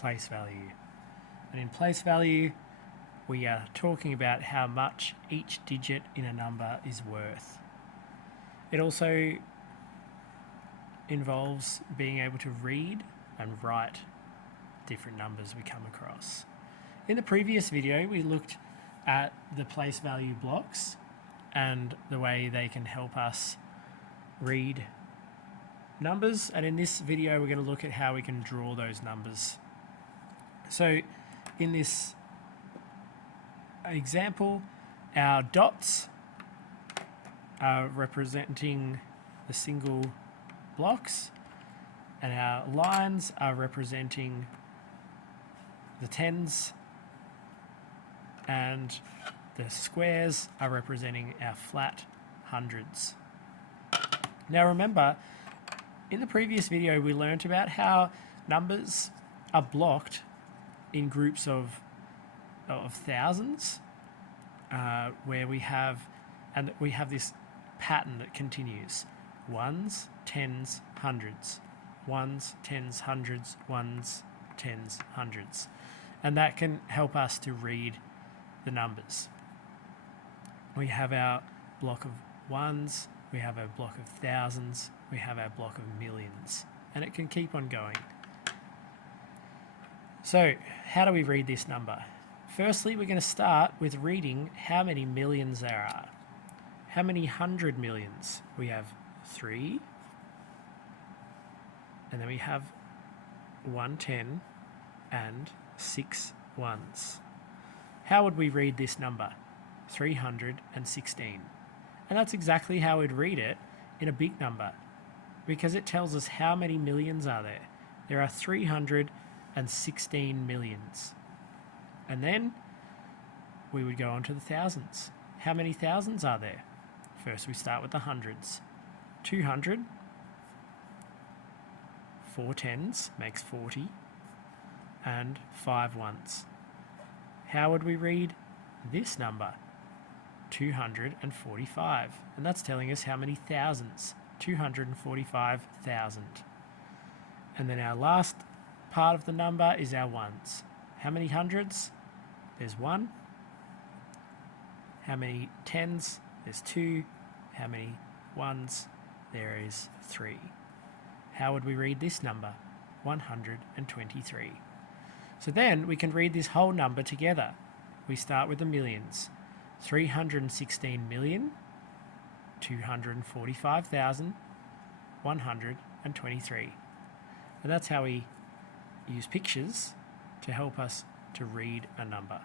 place value. And in place value, we are talking about how much each digit in a number is worth. It also involves being able to read and write different numbers we come across. In the previous video, we looked at the place value blocks and the way they can help us read numbers, and in this video we're going to look at how we can draw those numbers. So in this example, our dots are representing the single blocks and our lines are representing the tens, and the squares are representing our flat hundreds. Now remember, in the previous video we learnt about how numbers are blocked in groups of thousands, where we have this pattern that continues: ones, tens, hundreds, ones, tens, hundreds, ones, tens, hundreds, and that can help us to read the numbers. We have our block of ones, we have our block of thousands, we have our block of millions, and it can keep on going. So how do we read this number? Firstly, we're going to start with reading how many millions there are. How many 100 millions? We have 3, and then we have 1 10 and 6 ones. How would we read this number? 316. And that's exactly how we'd read it in a big number, because it tells us how many millions are there. There are 316 millions. And then we would go on to the thousands. How many thousands are there? First we start with the hundreds. 200, 4 tens makes 40, and 5 ones. How would we read this number? 245, and that's telling us how many thousands. 245,000. And then our last part of the number is our ones. How many hundreds? There's 1. How many tens? There's 2. How many ones? There is 3. How would we read this number? 123. So then we can read this whole number together. We start with the millions. 316 million, 245,123. And that's how we use pictures to help us to read a number.